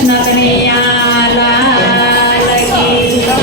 કૃષ્ણ કનૈયા લાલ કી જય.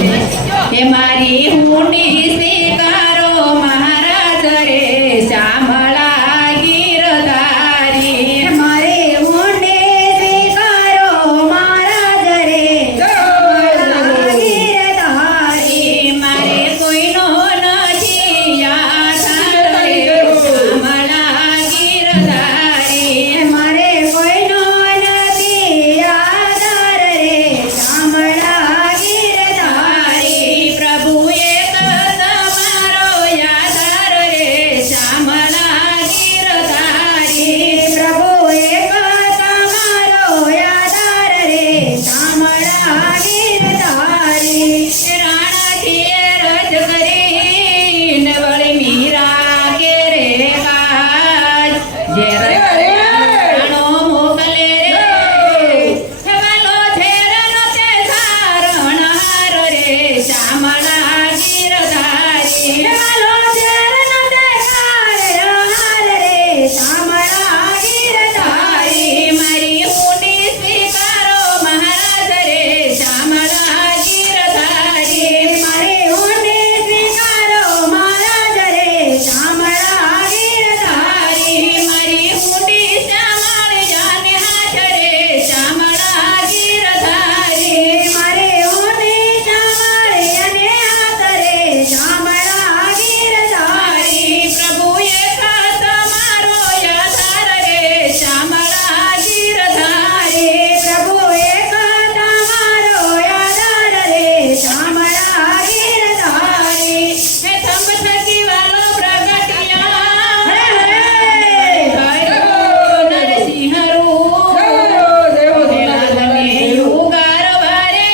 હે મારી હુંડી સ્વીકારો મહારાજ રે શ્યામળા ગીરધારી. મારે હુંડી સ્વીકારો મહારાજ રે શ્યામળા ગીરધારી. મારે કોઈનો નથી આધાર રે શ્યામળા ગીરધારી. મારે કોઈનો નથી આધાર રે શ્યામળા ગીરધારી. પ્રભુએ તમારો આધાર રે શ્યામળા ગીરધારી. પ્રભુ એક તમારો આધાર રે શ્યામળા ગીરધારી. રાણાથી રજ કરીને વળી મીરા કેરે કાજ. જે રાણો મોકલે રે વાલો ઝેરનો તે ધારણહાર રે શ્યામળા ગીરધારી. વાલો ઝેરનો તે ધારણહાર રે શ્યામળા ગીરધારી. મારી હુંડી સ્વીકારો મહારાજ રે શ્યામળા ગીરધારી. મારે હુંડી સ્વીકારો મહારાજ રે શ્યામળા ગીરધારી. મારી હુંડી શ્યામળિયાને હાથ રે શ્યામળા ગીરધારી. મારે હુંડી શ્યામળિયાને હાથ રે શ્યામળા ગીરધારી. પ્રભુએ તમારો આધાર રે શ્યામળા ગીરધારી. પ્રભુ એક તમારો આધાર રે શ્યામળા ગીરધારી. હે થંભ થકી વાલો પ્રગટિયા થયો નરસિંહ રૂપ. લાલને ઉગાર વારે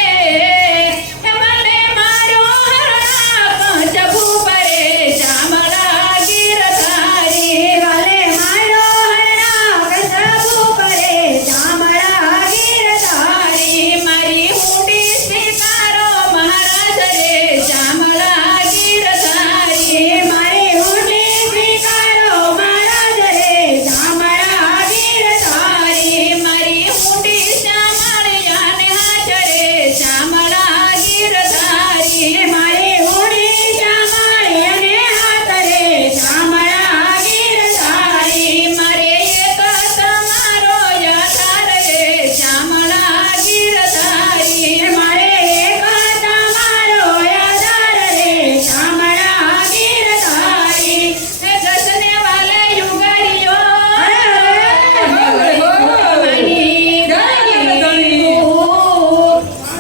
મને માર્યો હરણા કંચ ભૂપરે શ્યામળા ગીરધારી. વાલે મારો હરણા કસબુ પરે શ્યામળા ગીરધારી. મારી હુંડી સ્વીકારો મહારાજ રે શ્યામળા ગીરધારી. મારે હુંડી સ્વીકારો મહારાજ રે શ્યામળા ગીરધારી. મારી હુંડી શ્યામળિયાને હાથ રે શ્યામળા ગીરધારી. મારે હુંડી શ્યામળિયાને હાથ રે શ્યામળા ગીરધારી. મારે એક તમારો આધાર રે શ્યામળા ગીરધારી. મારે એક તમારો આધાર રે શ્યામળા ગીરધારી. હે દસને વાલે યુગાડીઓ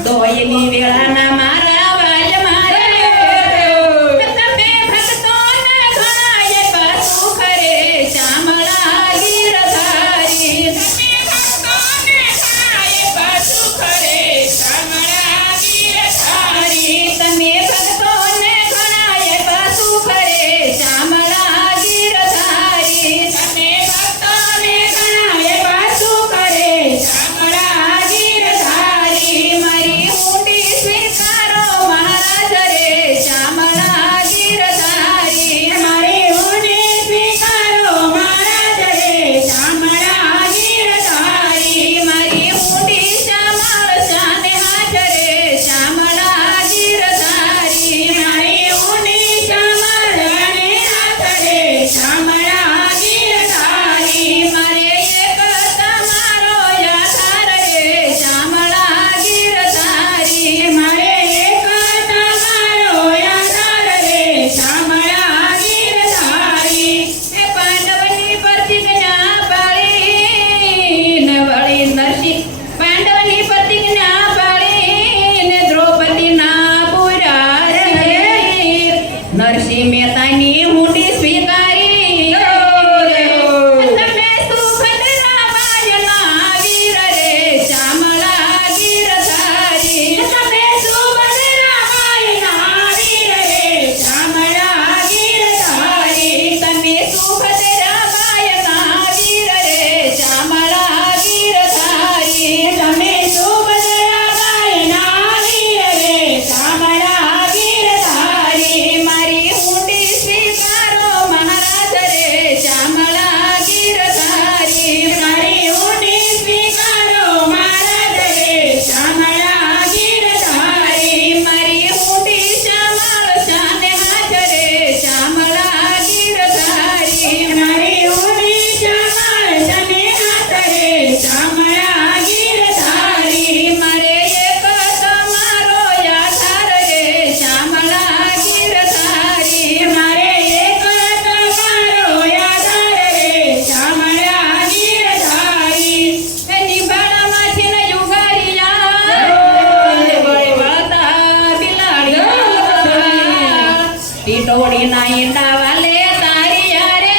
દોયની વેળાના મારા વાલ મારે તમે ભક્તોને ઘણાએ પાછું ખરે શ્યામળા ગીરધારી. તમે ભક્તોને ઘણાએ પાછું ખરે શ્યામળા ગીરધારી. તમે ભક્તોને ઘણાએ પાછું ખરે શ્યામળા ગીરધારી. તમે ભક્તોને ઘણાએ પાછું કરે શ્યામળા ગીરધારી. મારી હુંડી સ્વીકારો મહારાજ રે શ્યામળા ગીરધારી. મારે હુંડી સ્વીકારો મહારાજ રે શ્યામળા ગીરધારી. મારી હુંડી શ્યામળ શાને હાથ રે શ્યામળા ગીરધારી. મારે હુંડી શ્યામળાને હાથ રે શ્યામળા ગીરધારી. મારે એક તમારો આધાર રે શ્યામળા ગીરધારી. મારે એક તમારો આધાર રે શ્યામળા ગીરધારી. હે પાંડવની પ્રતિજ્ઞા પાળીને વળી પાંડવની પ્રતિજ્ઞા પાળીને દ્રૌપદીના પૂરા નરસિંહ મહેતાની હુંડી સ્વીકારી. તમે સુભદ્રા બાઈના વીર રે શ્યામળા ગીરધારી. તમે સુભદ્રા બાઈના વીર રે શ્યામળા ગીરધારી. તમે સુભદ્રા બાઈના વીર રે શ્યામળા ગીરધારી. તમે સુભદ્રા બાઈના વીર રે શ્યામળા ગીરધારી. મારી હુંડી સ્વીકાર ટીટોડીના ઈંડા વાલે તારી યારે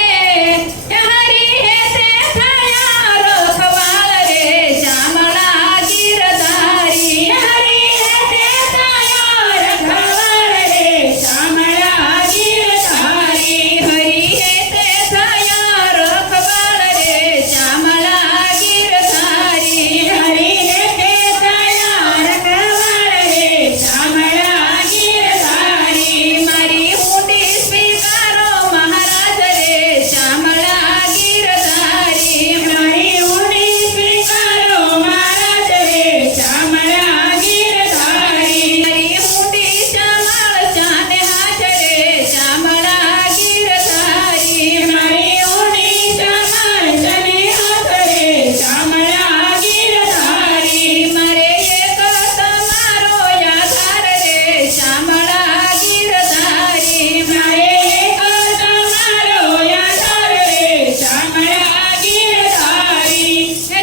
હરી હે તે થયા રખવાળ રે શ્યામળા ગીરધારી હરી હે તે થયા રખવાળ રે શ્યામળા ગીરધારી હરી હે તે થયા રખવાળ રે શ્યામળા ગીરધારી હરી હે તે થયા રખવાળ રે શ્યામળા ગીરધારી મારી ઊંડી સ્વીકારો મહારાજ રે શ્યામળા ગીરધારી મારી ઊંડી સ્વીકારો મહારાજ રે શ્યામળા ગીરધારી મારી ઊંડી શ્યામળ ચાને હાથ રે શ્યામળા ગીરધારી મારી ઊંડી શ્યામળ તને હાથ રે શ્યામળા ગીરધારી મારે એક તમારો આધાર રે શ્યામળા ગીરધારી મારે એક તમારો આધાર રે શ્યામળા ગીરધારી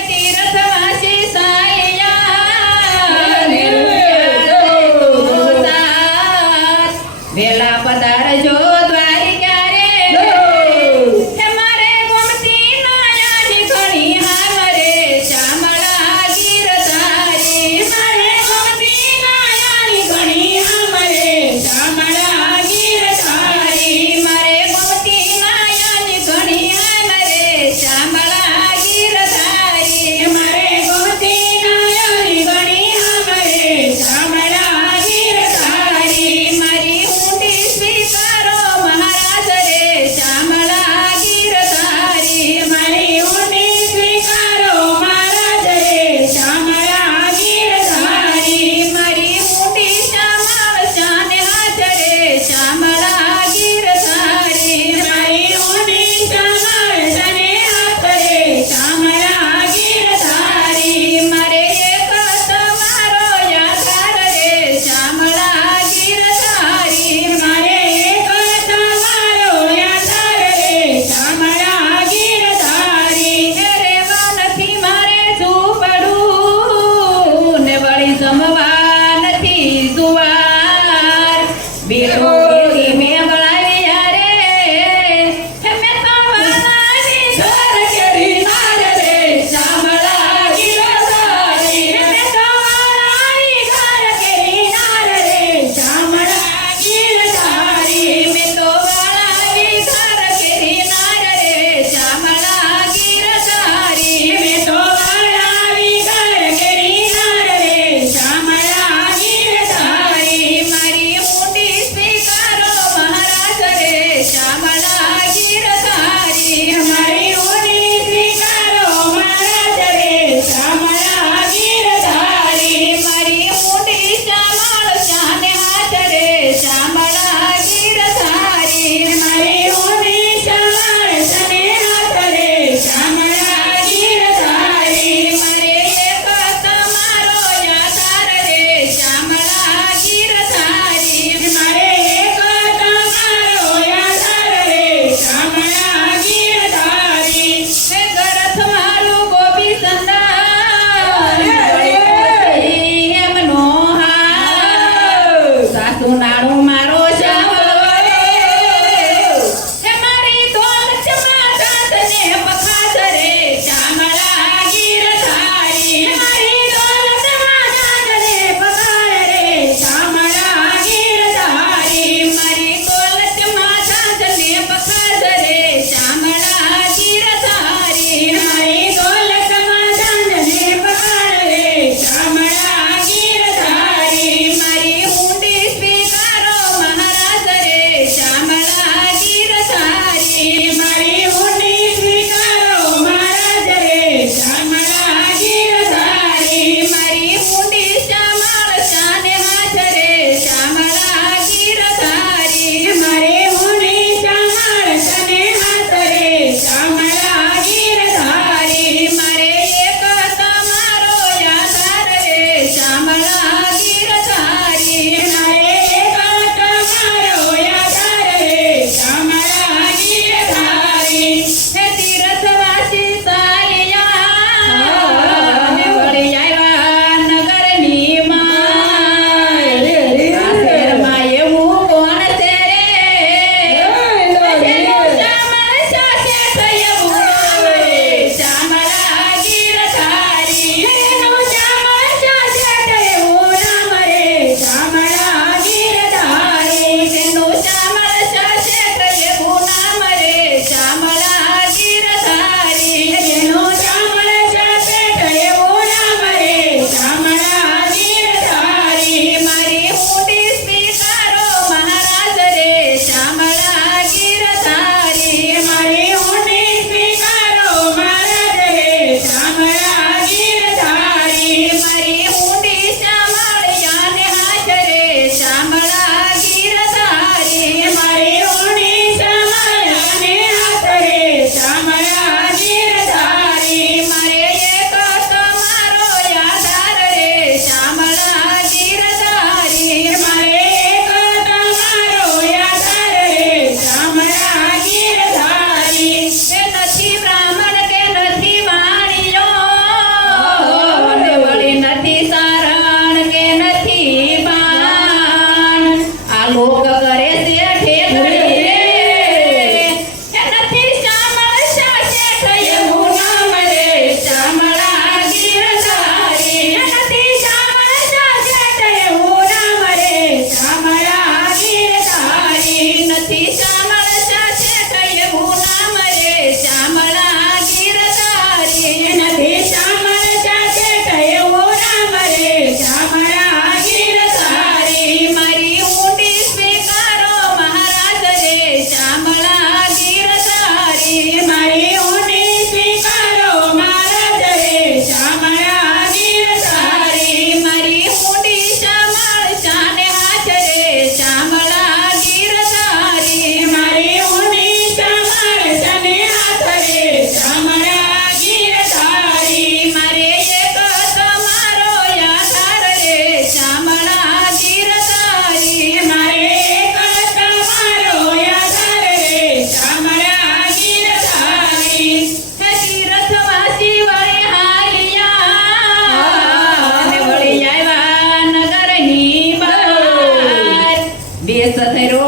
તીર્થવાસી સાયા વેલા પધારજો દ્વારિકા રે હે મારે ગોમતી નાયાની ઘણી હાર રે શ્યામળા ગીરધારી મારે ગોમતી નાયાની ઘણી હામ રે શ્યામળા ગીરધારી મારે ગોમતી નાયાની ઘણી હાર રે શ્યામળા ગીરધારી મારે ગોમતી નાયાની ઘણી હામ રે શ્યામળા ગીરધારી મારી ઊંડી સ્વીકારો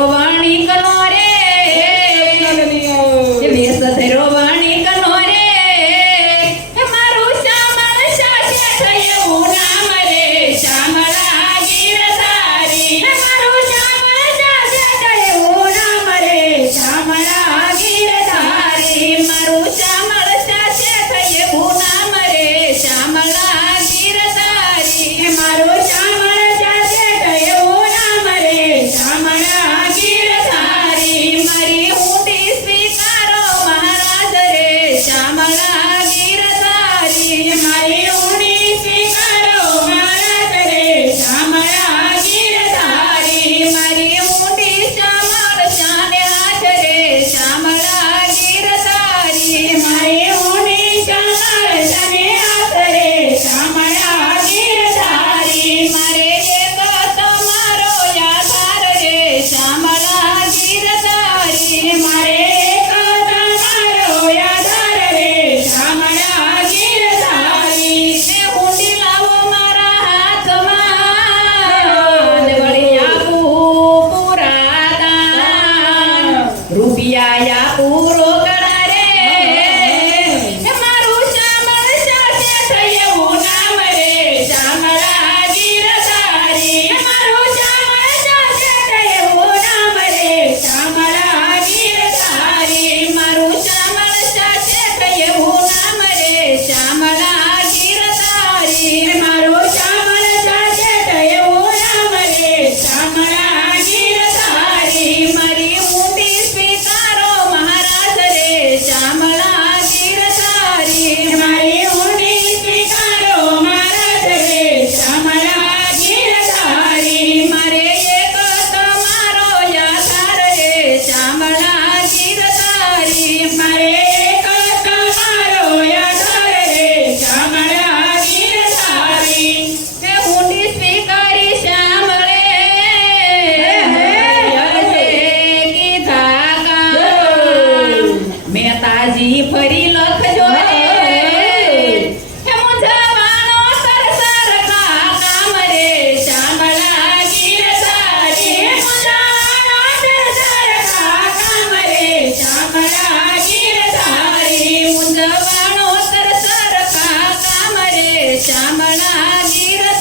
વણિકનો રે વેશ ધર્યો વણિકનો રે મારું શામળ સાથે થયું નામ રે શામળા ગીરધારી મારું શામળ સાથે થયું નામ રે શામળા ગીરધારી મારું શામળ સાથે થયું નામ રે શામળા ગીરધારી મારું શામળ સાથે થયું નામ રે શામળા ગીરધારી મારી ઊંડી સ્વીકારો મહારાજ રે શામળા ગીરધારી મારી ઊંડી સ્વીકારો મહારાજ રે શામળા ગીરધારી મારી ઊંડી શામળ શાને હાથ રે શામળા ગીરધારી મારી ઊંડી શામળ શાને હાથ રે શામળા ગીરધારી મારે એક તમારો આધાર રે શામળા ગીરધારી મારે એક તમારો આધાર રે શામળા ગીરધારી ને ઊંડી લાવો મારા હાથમાં ને વળી આપું પૂરા દાન રૂપિયા આપું રોકડા રે મારું શામળ સાથે થયું નામ રે શામળા ગીરધારી મારું શામળ સાથે થયું નામ રે શામળા ગીરધારી મારું શામળ સાથે થયું નામ રે શામળા ગીરધારી મારું શામળ સાથે થયું નામ રે શામળા ગીરધારી મારી ઊંડી સ્વીકારો મહારાજ રે શામળા ગીરધારી મારી ઊંડી સ્વીકારો મહારાજ રે શામળા ગીરધારી મારે એક તમારો આધાર રે શામળા ગીરધારી મારે એક તમારો આધાર રે શામળા ગીરધારી હે ઊંડી સ્વીકારી શામળે યજે કીધા કામ મહેતાજી ફરી લખજો રે હે મુંજાવાનો સરસર કામ રે શામળા ગીરધારી મુંજાવાનો સરસર કામ રે શામળા ગીરધારી મુંજાવાનો સરસર કામ રે શામળા ગીરધારી